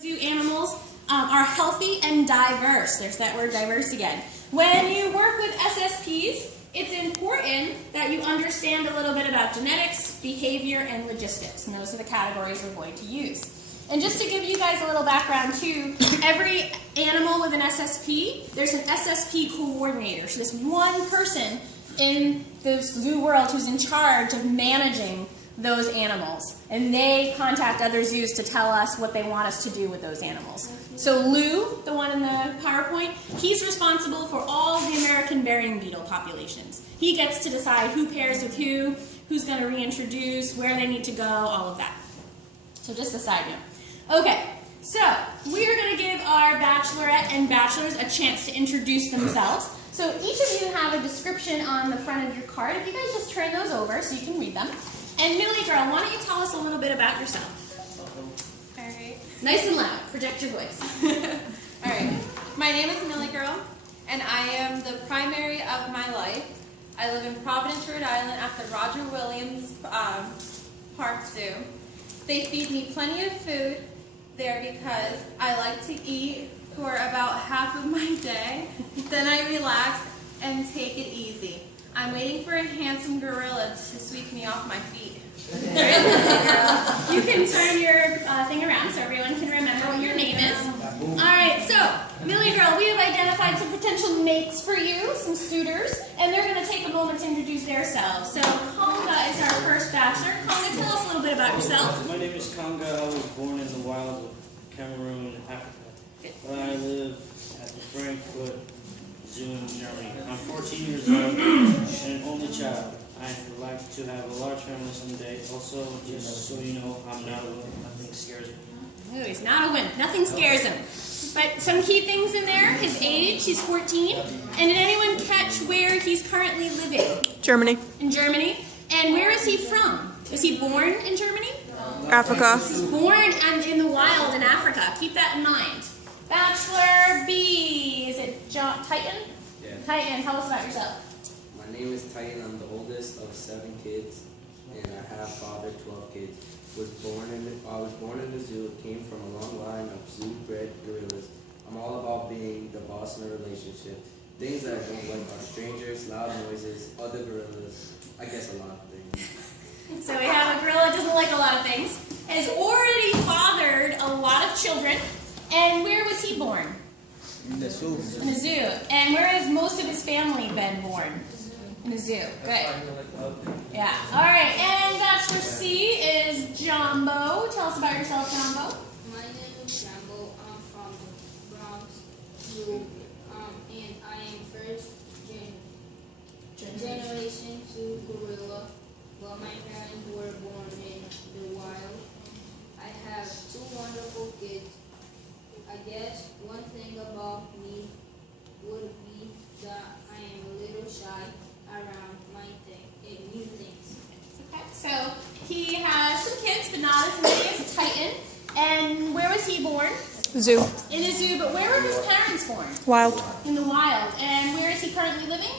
Zoo animals are healthy and diverse. There's that word diverse again. When you work with SSPs, it's important that you understand a little bit about genetics, behavior, and logistics. And those are the categories we're going to use. And just to give you guys a little background too, every animal with an SSP, there's an SSP coordinator. So this one person in the zoo world who's in charge of managing those animals. And they contact other zoos to tell us what they want us to do with those animals. So Lou, the one in the PowerPoint, he's responsible for all the American burying beetle populations. He gets to decide who pairs with who, who's going to reintroduce, where they need to go, all of that. So just a side note. Okay, so we are going to give our bachelorette and bachelors a chance to introduce themselves. So each of you have a description on the front of your card. If you guys just turn those over so you can read them. And Millie girl, why don't you tell us a little bit about yourself? All right. Nice and loud. Project your voice. All right. My name is Millie Girl, and I am the primary of my life. I live in Providence, Rhode Island at the Roger Williams Park Zoo. They feed me plenty of food there because I like to eat for about half of my day. Then I relax and take it easy. I'm waiting for a handsome gorilla to sweep me off my feet. You can turn your thing around so everyone can remember what your name is. Alright, so, Millie girl, we have identified some potential mates for you, some suitors, and they're going to take a moment to introduce themselves. So, Conga is our first bachelor. Conga, tell us a little bit about yourself. My name is Conga. I was born in the wilds of Cameroon, Africa. I live at the Frankfurt Zoo in Germany. I'm 14 years old and an only child. I'd like to have a large family someday. Also, just so you know, I'm not a wimp. Nothing scares me. Oh, he's not a wimp. Nothing scares him. But some key things in there, his age, he's 14. And did anyone catch where he's currently living? Germany. In Germany. And where is he from? Was he born in Germany? Africa. He's born in the wild in Africa. Keep that in mind. Bachelor B, is it Titan? Yeah. Titan, tell us about yourself. My name is Titan. I'm the oldest of 7 kids, and I have fathered 12 kids. I was born in the zoo. Came from a long line of zoo-bred gorillas. I'm all about being the boss in a relationship. Things that I don't like are strangers, loud noises, other gorillas. I guess a lot of things. So we have a gorilla that doesn't like a lot of things. Has already fathered a lot of children. And where was he born? In the zoo. In a zoo. And where has most of his family been born? In a zoo. Good. Yeah. All right. And Bachelor C is Jumbo. Tell us about yourself, Jumbo. My name is Jumbo. I'm from the Bronx Zoo, and I am first generation zoo gorilla. But my parents were born in the wild. I have 2 wonderful kids. I guess one thing about me would be that I am a little shy around new things. Okay, so he has some kids, but not as many as Titan. And where was he born? Zoo. In a zoo, but where were his parents born? Wild. In the wild. And where is he currently living?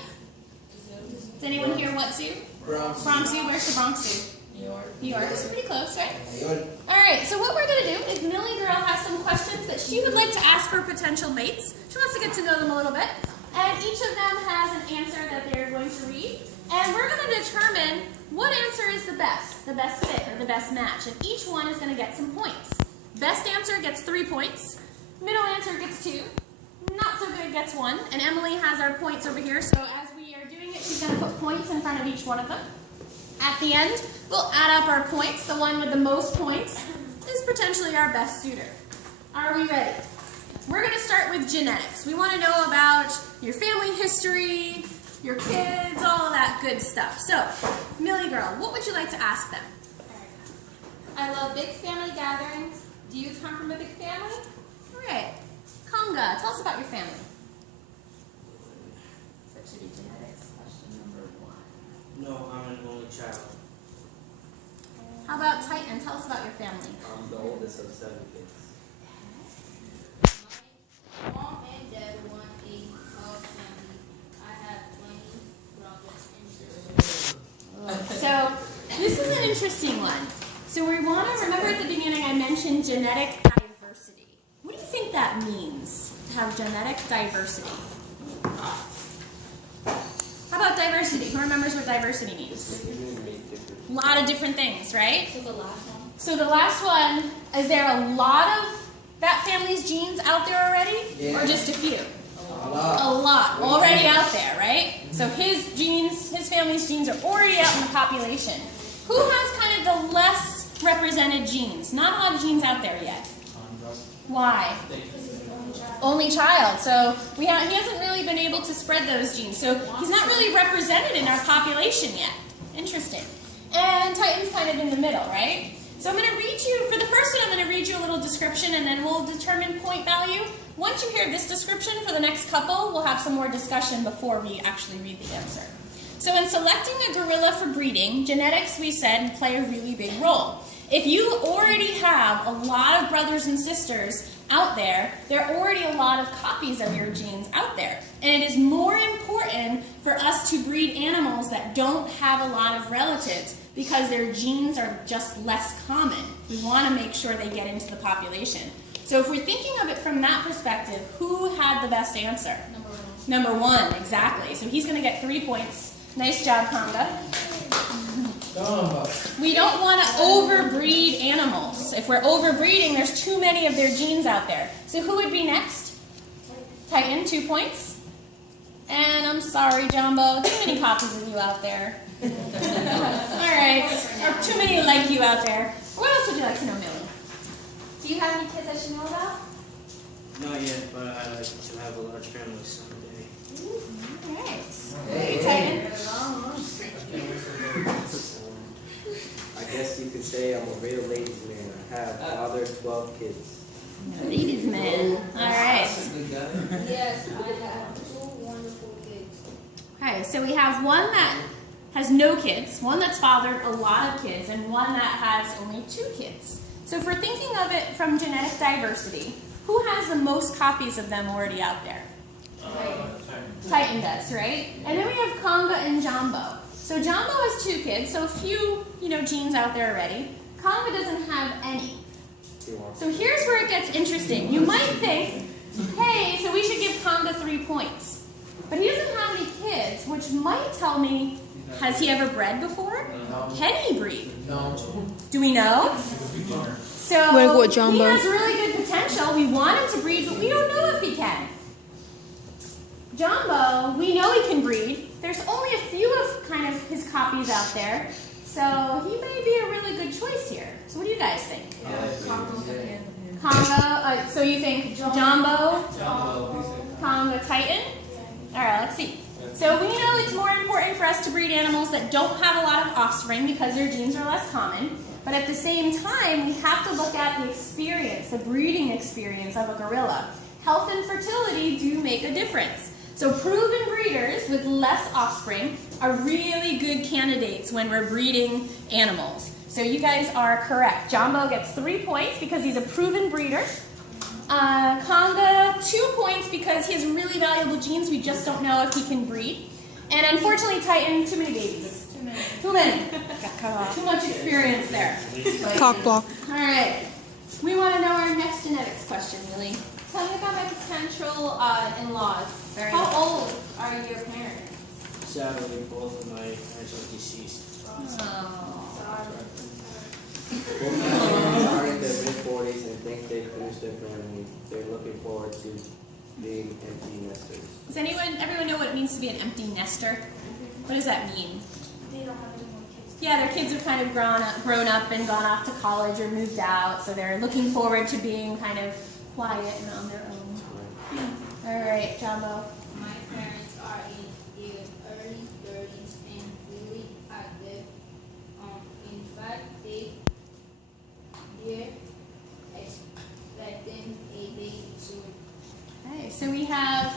Does anyone hear what zoo? Bronx. Bronx Zoo. Where's the Bronx Zoo? New York. New York. It's pretty close, right? Alright, so what we're going to do is Millie Girl has some questions that she would like to ask her potential mates. She wants to get to know them a little bit. And each of them has an answer that they're going to read. And we're going to determine what answer is the best fit, or the best match. And each one is going to get some points. Best answer gets 3 points. Middle answer gets 2. Not so good gets 1. And Emily has our points over here. So as we are doing it, she's going to put points in front of each one of them. At the end, we'll add up our points. The one with the most points is potentially our best suitor. Are we ready? We're going to start with genetics. We want to know about your family history, your kids, all of that good stuff. So, Millie Girl, what would you like to ask them? I love big family gatherings. Do you come from a big family? All right. Conga, tell us about your family. That should be genetics. Question number 1. No, I'm an only child. How about Titan? Tell us about your family. I'm the oldest of 7 kids. My mom and dad want a tall family. I have 20 brothers and sisters. So, this is an interesting one. So we want to remember at the beginning I mentioned genetic diversity. that means to have genetic diversity? How about diversity? Who remembers what diversity means? A lot of different things, right? So the last one. So the last one, is there a lot of that family's genes out there already? Yeah. Or just a few? A lot. A lot already out there, right? So his genes, his family's genes are already out in the population. Who has kind of the less represented genes? Not a lot of genes out there yet. Why? Only child. So he hasn't really been able to spread those genes. So he's not really represented in our population yet. Interesting. And Titan's kind of in the middle, right? So I'm going to read you, for the first one, I'm going to read you a little description and then we'll determine point value. Once you hear this description for the next couple, we'll have some more discussion before we actually read the answer. So in selecting a gorilla for breeding, genetics, we said, play a really big role. If you already have a lot of brothers and sisters out there, there are already a lot of copies of your genes out there. And it is more important for us to breed animals that don't have a lot of relatives because their genes are just less common. We want to make sure they get into the population. So if we're thinking of it from that perspective, who had the best answer? Number one, exactly. So he's going to get 3 points. Nice job, Conga. We don't want to overbreed animals. If we're overbreeding, there's too many of their genes out there. So who would be next? Titan, 2 points. And I'm sorry, Jumbo, too many copies of you out there. All right, or too many like you out there. What else would you like to know, Millie? Do you have any kids I should know about? Not yet, but I like to have a large family someday. All right. Hey, Titan. I guess you could say I'm a real ladies' man. I have father 12 kids. Ladies man. All right. Yes, I have 2 wonderful kids. Okay, so we have one that has no kids, one that's fathered a lot of kids, and one that has only 2 kids. So if we're thinking of it from genetic diversity, who has the most copies of them already out there? Titan does, right? And then we have Conga and Jumbo. So Jumbo has 2 kids, so a few, genes out there already. Conga doesn't have any. So here's where it gets interesting. You might think, hey, so we should give Conga 3 points. But he doesn't have any kids, which might tell me, has he ever bred before? Can he breed? No. Do we know? So he has really good potential. We want him to breed, but we don't know if he can. Jumbo, we know he can breed. There's only a few of kind of his copies out there. So he may be a really good choice here. So what do you guys think? Conga, so you think Jumbo, Conga, Titan? All right, let's see. So we know it's more important for us to breed animals that don't have a lot of offspring because their genes are less common. But at the same time, we have to look at the experience, the breeding experience of a gorilla. Health and fertility do make a difference. So proven breeders with less offspring are really good candidates when we're breeding animals. So you guys are correct. Jumbo gets 3 points because he's a proven breeder. Conga, 2 points because he has really valuable genes. We just don't know if he can breed. And unfortunately, Titan, too many babies. Too many. Too much experience there. Cock block. All right. We want to know our next genetics question, Lily. Tell me about my potential in-laws. How old are your parents? Sadly, both of my parents are deceased. Both my parents are in their mid-40s and think they finished their family. They're looking forward to being empty nesters. Does everyone know what it means to be an empty nester? What does that mean? They don't have any more kids. Yeah, their kids have kind of grown up and gone off to college or moved out, so they're looking forward to being kind of quiet and on their own. All right, Jumbo. My parents are in their early 30s and really active. In fact, they're expecting a baby soon. Okay, so we have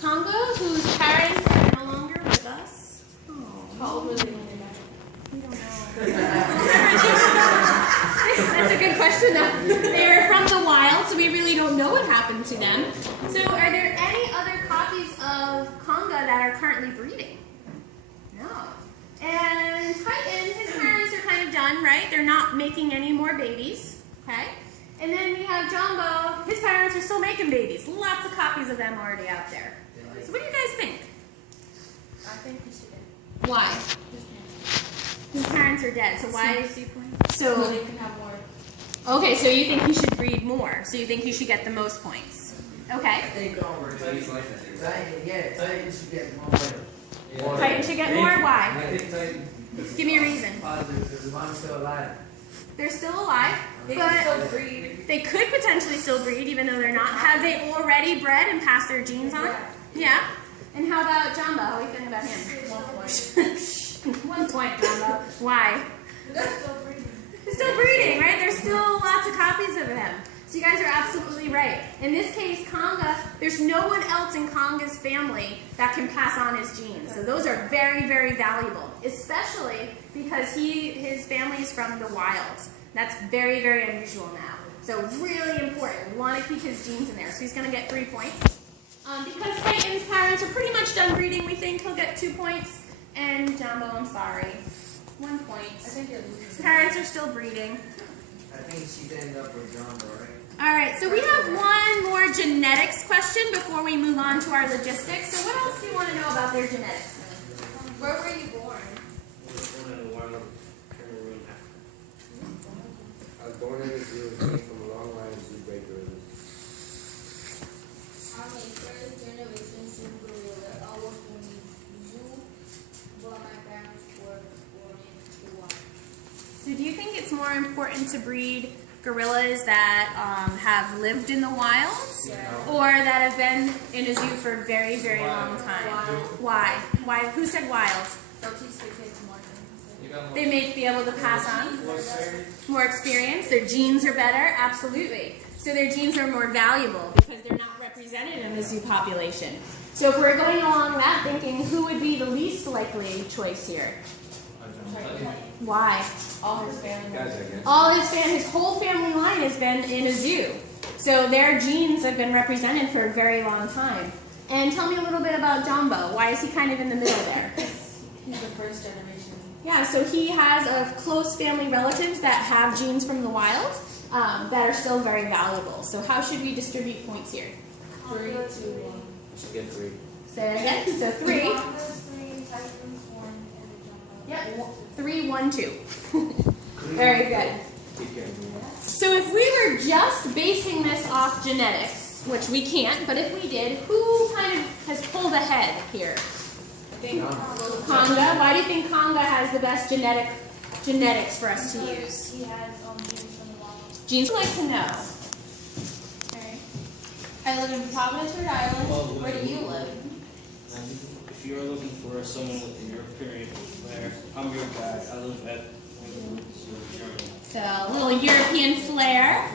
Congo, whose parents are no longer with us. How old were they when they That's a good question, though. They're from the wild, so we really don't know what happened to them. So are there any other copies of Conga that are currently breeding? No. And Titan, his parents are kind of done, right? They're not making any more babies, okay? And then we have Jumbo. His parents are still making babies. Lots of copies of them already out there. So what do you guys think? I think we should get Why? His parents are dead, so why? So they can have more. okay, so you think he should breed more? So you think he should get the most points? Okay. I think Titan should get more. Titan should get more. I Why? think Titan. Give me a reason. Because the mom's still alive. They're still alive, They but can still breed. they could potentially still breed, even though they're not. Have they already bred and passed their genes on? Yeah. And how about Jumbo? How are you feeling about him? 1 point, Jumbo. Why? They're still breeding. They're still breeding, right? There's still lots of copies of him. So you guys are absolutely right. In this case, Conga, there's no one else in Conga's family that can pass on his genes. So those are very, very valuable, especially because his family is from the wilds. That's very, very unusual now. So really important. We want to keep his genes in there. So he's going to get 3 points. Because Titan's parents are pretty much done breeding, we think he'll get 2 points. And Jumbo, I'm sorry, 1 point. I think you're losing. His parents are still breeding. I think she'd end up with John, right? All right, so we have one more genetics question before we move on to our logistics. So what else do you want to know about their genetics? Where were you born? I was born in the wild of Cameroon, Africa. I was born in the zoo and came from a long line of zoo-bred gorillas. I'm a first generation zoo gorilla. I was born in zoo, but my parents were born in the wild. So do you think it's more important to breed gorillas that have lived in the wilds or that have been in a zoo for a very, very long time? Why? Why? Who said wild? They'll teach their kids more things. They may be able to pass on more experience. Their genes are better, absolutely. So their genes are more valuable because they're not represented in the zoo population. So if we're going along that thinking, who would be the least likely choice here? Why? All his family Guys, members. I guess. His whole family line has been in a zoo. So their genes have been represented for a very long time. And tell me a little bit about Jumbo. Why is he kind of in the middle there? He's the first generation. Yeah, so he has close family relatives that have genes from the wild that are still very valuable. So how should we distribute points here? 3, 2, 1. I should get 3. Say that again. So 3. Titans, 1, and the Jumbo. Yep. 3, 1, 2. Very good. Keep getting me. So if we were just basing this off genetics, which we can't, but if we did, who kind of has pulled ahead here? Conga. Why do you think Conga has the best genetics for us to use? He has genes from the wild. Genes I'd like to know. Okay. I live in Providence, Rhode Island. Where do you live? If you're looking for someone with a European flair, I'm your guy. I live at Germany. So a little European flair.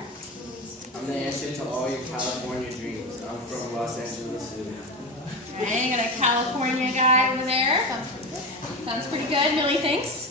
I'm the answer to all your California dreams. I'm from Los Angeles Zoo. Okay, got a California guy over there. Sounds pretty good. Millie thinks.